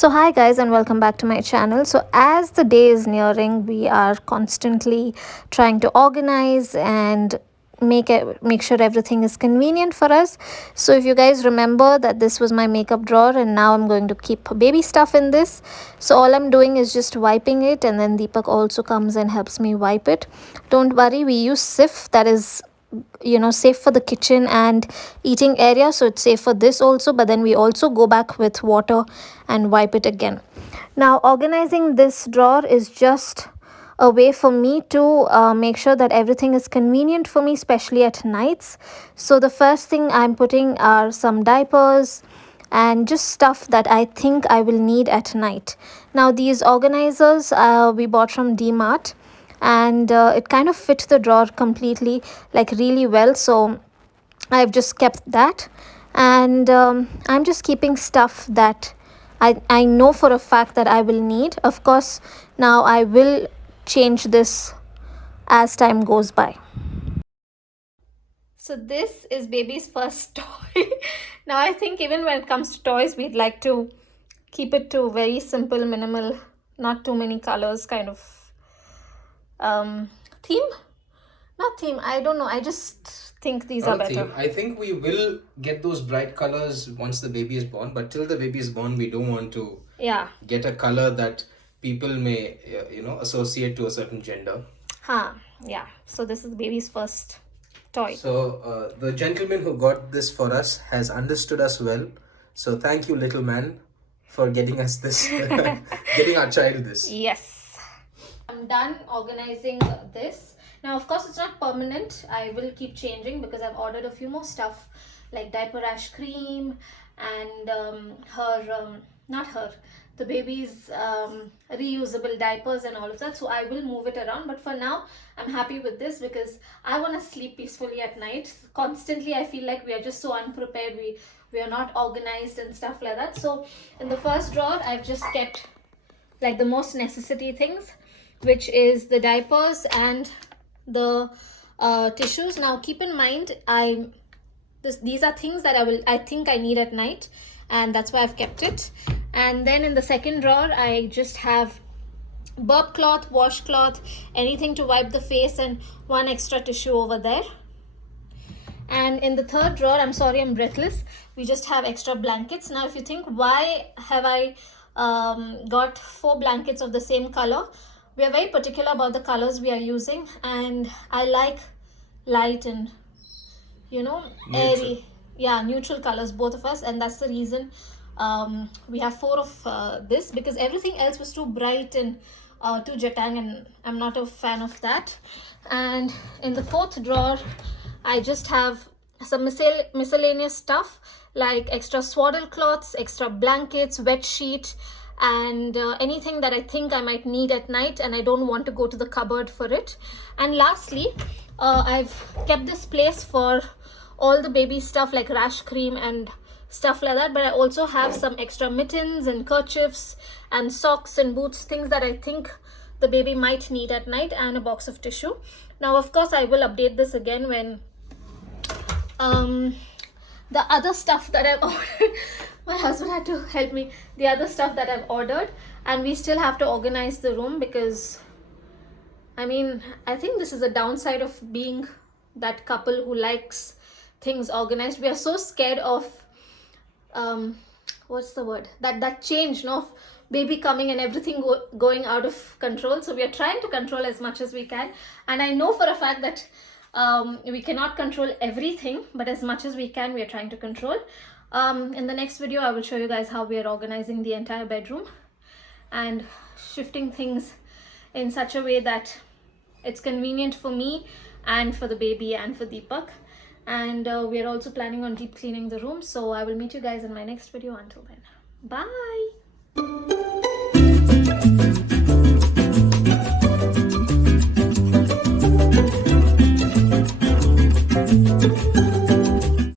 So hi guys and welcome back to my channel. So as the day is nearing, we are constantly trying to organize and make sure everything is convenient for us. So if you guys remember that this was my makeup drawer and now I'm going to keep baby stuff in this. So all I'm doing is just wiping it, and then Deepak also comes and helps me wipe it. Don't worry, we use Sif, that is safe for the kitchen and eating area, so it's safe for this also, but then we also go back with water and wipe it again. Now organizing this drawer is just a way for me to make sure that everything is convenient for me, especially at nights. So the first thing I'm putting are some diapers and just stuff that I think I will need at night. Now these organizers we bought from DMart, and it kind of fit the drawer completely, like really well, so I've just kept that. And I'm just keeping stuff that I know for a fact that I will need. Of course, now I will change this as time goes by. So this is baby's first toy. Now I think even when it comes to toys, we'd like to keep it to very simple, minimal, not too many colors kind of theme. Not theme, I don't know, I just think these are better. Theme. I think we will get those bright colors once the baby is born, but till the baby is born, we don't want to get a color that people may associate to a certain gender. Yeah, so this is baby's first toy. So the gentleman who got this for us has understood us well, so thank you, little man, for getting us this getting our child this. Yes, I'm done organizing this. Now of course it's not permanent, I will keep changing because I've ordered a few more stuff like diaper rash cream and the baby's reusable diapers and all of that. So I will move it around, but for now I'm happy with this because I want to sleep peacefully at night. Constantly I feel like we are just so unprepared, we are not organized and stuff like that. So in the first drawer I've just kept like the most necessity things, which is the diapers and the tissues. Now keep in mind, these are things that I think I need at night, and that's why I've kept it. And then in the second drawer I just have burp cloth, washcloth, anything to wipe the face, and one extra tissue over there. And in the third drawer, I'm sorry I'm breathless, we just have extra blankets. Now if you think why have I got 4 blankets of the same color, we are very particular about the colors we are using, and I like light and airy, neutral colors, both of us, and that's the reason we have 4 of this, because everything else was too bright and too jatang, and I'm not a fan of that. And in the fourth drawer I just have some miscellaneous stuff like extra swaddle cloths, extra blankets, wet sheet, and anything that I think I might need at night and I don't want to go to the cupboard for it. And lastly, I've kept this place for all the baby stuff like rash cream and stuff like that, but I also have some extra mittens and kerchiefs and socks and boots, things that I think the baby might need at night, and a box of tissue. Now of course I will update this again when the other stuff that I've ordered, my husband had to help me, the other stuff that I've ordered, and we still have to organize the room because I think this is a downside of being that couple who likes things organized. We are so scared of what's the word, that change, of baby coming and everything going out of control. So we are trying to control as much as we can, and I know for a fact that we cannot control everything, but as much as we can, we are trying to control. In the next video I will show you guys how we are organizing the entire bedroom and shifting things in such a way that it's convenient for me and for the baby and for Deepak. And we are also planning on deep cleaning the room, so I will meet you guys in my next video. Until then, bye.